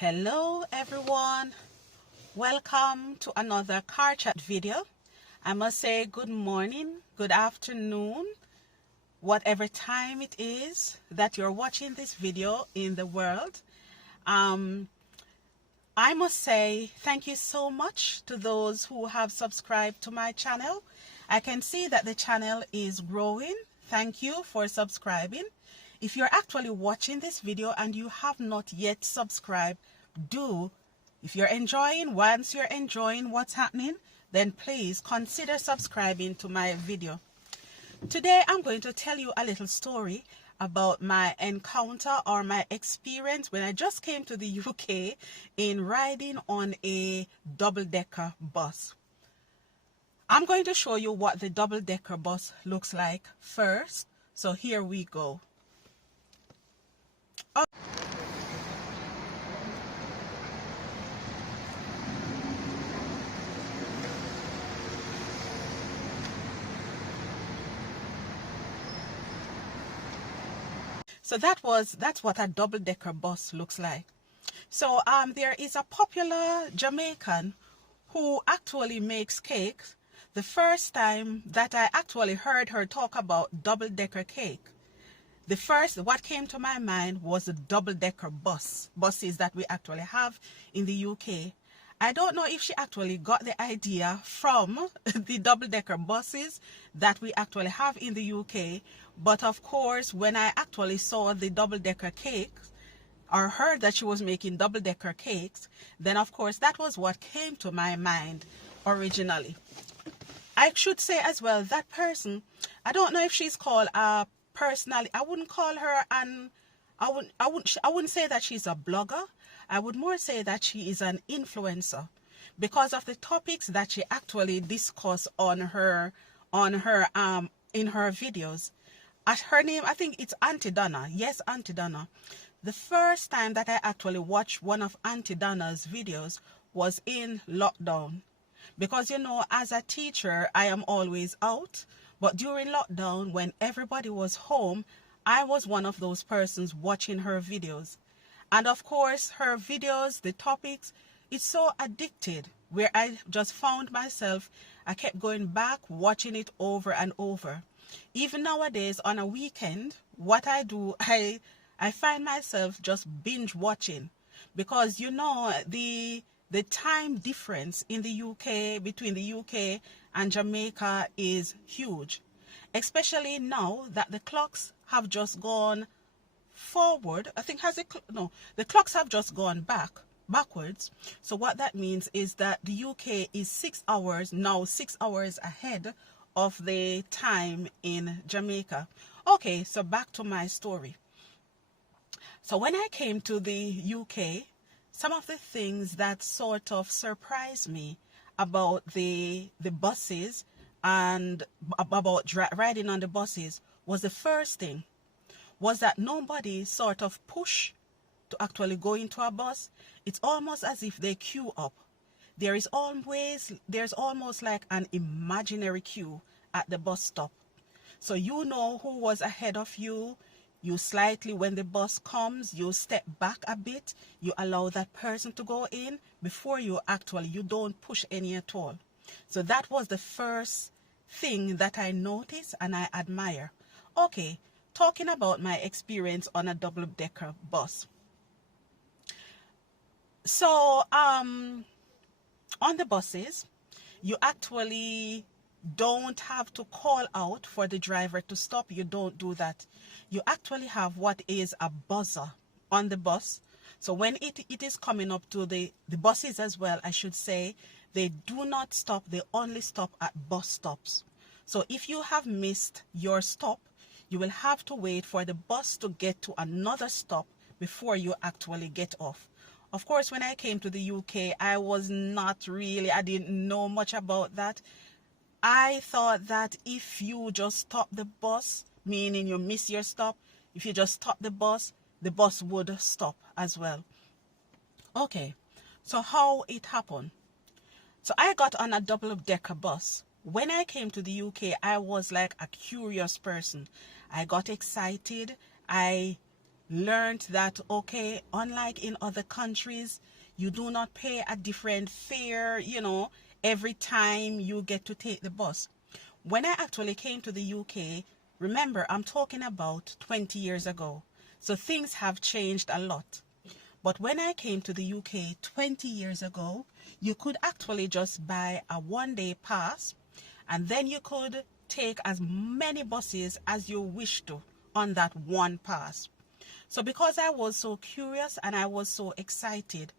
Hello everyone, welcome to another car chat video. I must say good morning, good afternoon, whatever time it is that you're watching this video in the world. I must say thank you so much to those who have subscribed to my channel. I can see that the channel is growing. Thank you for subscribing. If you're actually watching this video and you have not yet subscribed, do. If you're enjoying, once you're enjoying what's happening, then please consider subscribing to my video. Today I'm going to tell you a little story about my encounter or my experience when I just came to the UK in riding on a double-decker bus. I'm going to show you what the double-decker bus looks like first. So here we go. So that's what a double-decker bus looks like. So there is a popular Jamaican who actually makes cakes. The first time that I actually heard her talk about double-decker cake, what came to my mind was the double-decker buses that we actually have in the UK. I don't know if she actually got the idea from the double-decker buses that we actually have in the UK, but of course when I actually saw the double-decker cakes or heard that she was making double-decker cakes, then of course that was what came to my mind originally. I should say as well, that person, I don't know if she's called a personality. I wouldn't call her I wouldn't say that she's a blogger. I would more say that she is an influencer because of the topics that she actually discuss in her videos. At her name, I think it's Auntie Donna. Yes, Auntie Donna. The first time that I actually watched one of Auntie Donna's videos was in lockdown. Because, you know, as a teacher, I am always out. But during lockdown, when everybody was home, I was one of those persons watching her videos. And of course, her videos, the topics, it's so addicted where I just found myself, I kept going back, watching it over and over. Even nowadays, on a weekend, what I do, I find myself just binge watching. Because, you know, the time difference in the UK, between the UK and Jamaica is huge. Especially now that the clocks have just gone forward. I think the clocks have just gone backwards. So what that means is that the UK is 6 hours ahead of the time in Jamaica. Okay, so back to my story. So when I came to the UK, some of the things that sort of surprised me about the buses and about riding on the buses was the first thing was that nobody sort of push to actually go into a bus. It's almost as if they queue up. There's almost like an imaginary queue at the bus stop. So you know who was ahead of you. You slightly, when the bus comes, you step back a bit. You allow that person to go in before you don't push any at all. So that was the first thing that I noticed and I admire. Okay, talking about my experience on a double-decker bus. So on the buses, you actually don't have to call out for the driver to stop. You don't do that. You actually have what is a buzzer on the bus. So when it is coming up to the buses as well, I should say, they do not stop. They only stop at bus stops. So if you have missed your stop, you will have to wait for the bus to get to another stop before you actually get off. Of course, when I came to the UK, I didn't know much about that. I thought that if you just stop the bus, meaning you miss your stop, if you just stop the bus would stop as well. Okay, so how it happened? So I got on a double-decker bus. When I came to the UK, I was like a curious person. I got excited. I learned that, okay, unlike in other countries, you do not pay a different fare, every time you get to take the bus. When I actually came to the UK, remember, I'm talking about 20 years ago. So things have changed a lot. But when I came to the UK 20 years ago, you could actually just buy a one-day pass, and then you could take as many buses as you wish to on that one pass. So because I was so curious and I was so excited,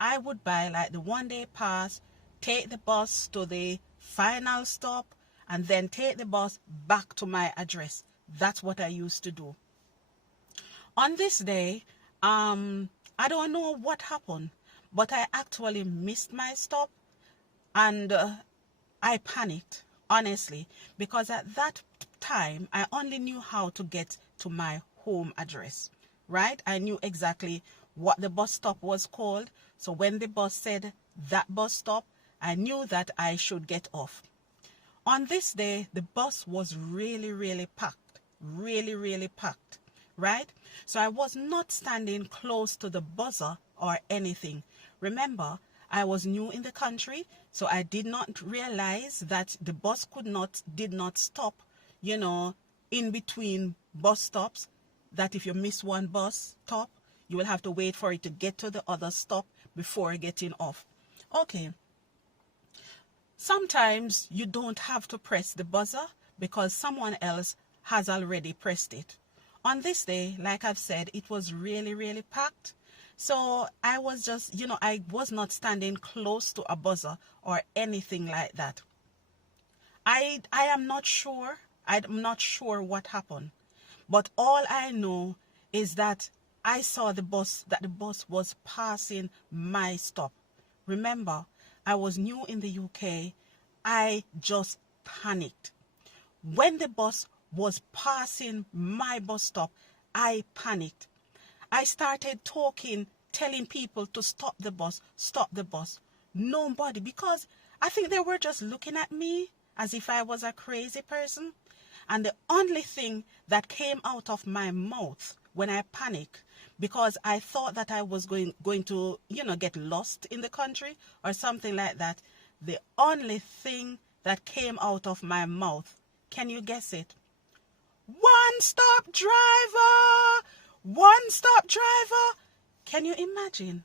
I would buy like the one-day pass, take the bus to the final stop, and then take the bus back to my address. That's what I used to do. On this day, I don't know what happened, but I actually missed my stop, and I panicked, honestly, because at that time, I only knew how to get to my home address, right? I knew exactly what the bus stop was called. So when the bus said that bus stop, I knew that I should get off. On this day, the bus was really, really packed, really packed, right? So I was not standing close to the buzzer or anything. Remember, I was new in the country, so I did not realize that the bus did not stop, in between bus stops, that if you miss one bus stop, you will have to wait for it to get to the other stop before getting off. Okay. Sometimes you don't have to press the buzzer because someone else has already pressed it. On this day, like I've said, it was really, really packed. So I was just, I was not standing close to a buzzer or anything like that. I am not sure. I'm not sure what happened. But all I know is that I saw that the bus was passing my stop. Remember, I was new in the UK. I just panicked. When the bus was passing my bus stop, I panicked. I started talking, telling people to stop the bus. Nobody, because I think they were just looking at me as if I was a crazy person. And the only thing that came out of my mouth when I panicked, because I thought that I was going to, get lost in the country or something like that, the only thing that came out of my mouth, can you guess it? One stop driver! One stop driver! Can you imagine?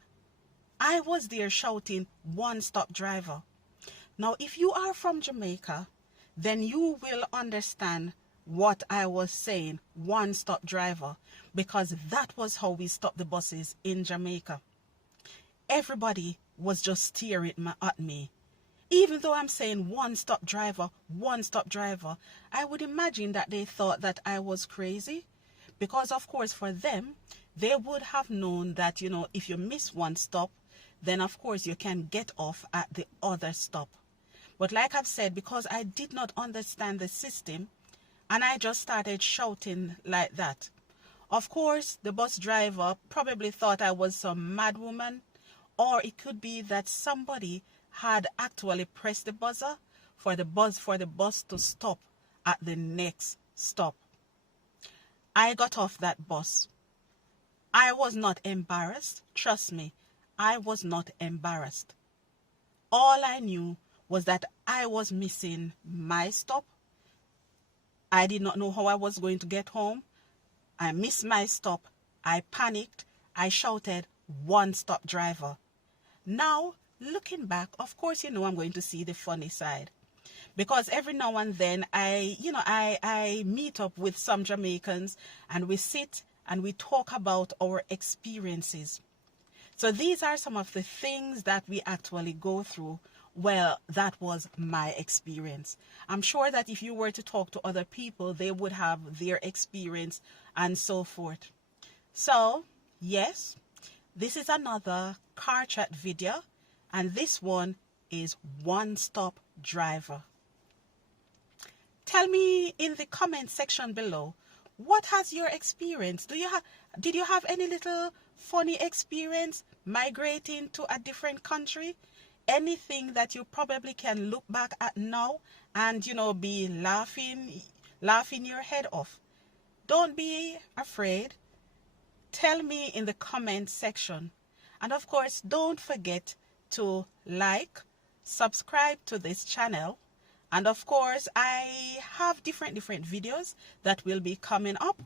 I was there shouting, one stop driver. Now, if you are from Jamaica, then you will understand what I was saying, one stop driver, because that was how we stopped the buses in Jamaica. Everybody was just staring at me. Even though I'm saying one stop driver, I would imagine that they thought that I was crazy, because of course for them, they would have known that, if you miss one stop, then of course you can get off at the other stop. But like I've said, because I did not understand the system, and I just started shouting like that. Of course, the bus driver probably thought I was some mad woman, or it could be that somebody had actually pressed the buzzer for the bus to stop at the next stop. I got off that bus. I was not embarrassed. Trust me, I was not embarrassed. All I knew was that I was missing my stop. I did not know how I was going to get home. I missed my stop. I panicked. I shouted, one stop driver. Now, looking back, of course, I'm going to see the funny side. Because every now and then I meet up with some Jamaicans and we sit and we talk about our experiences. So these are some of the things that we actually go through. Well, that was my experience. I'm sure that if you were to talk to other people, they would have their experience and so forth. So, yes, this is another car chat video, and this one is one stop driver. Tell me in the comment section below, what has your experience? Did you have any little funny experience migrating to a different country? Anything that you probably can look back at now and be laughing your head off? Don't be afraid. tell me in the comment section. And of course, don't forget to like, subscribe to this channel. And of course, I have different videos that will be coming up.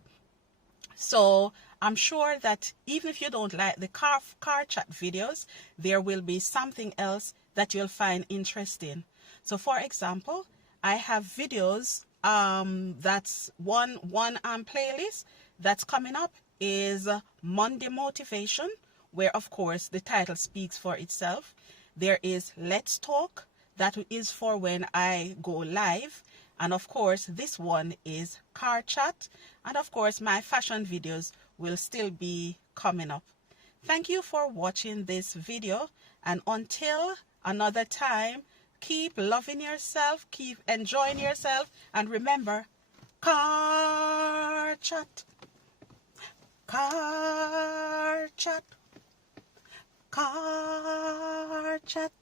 So I'm sure that even if you don't like the car chat videos, there will be something else that you'll find interesting. So for example, I have videos, that's one playlist that's coming up is Monday Motivation, where of course the title speaks for itself. There is Let's Talk, that is for when I go live. And of course, this one is Car Chat. And of course, my fashion videos will still be coming up. Thank you for watching this video. And until another time, keep loving yourself, keep enjoying yourself. And remember, Car Chat. Car Chat. Car Chat.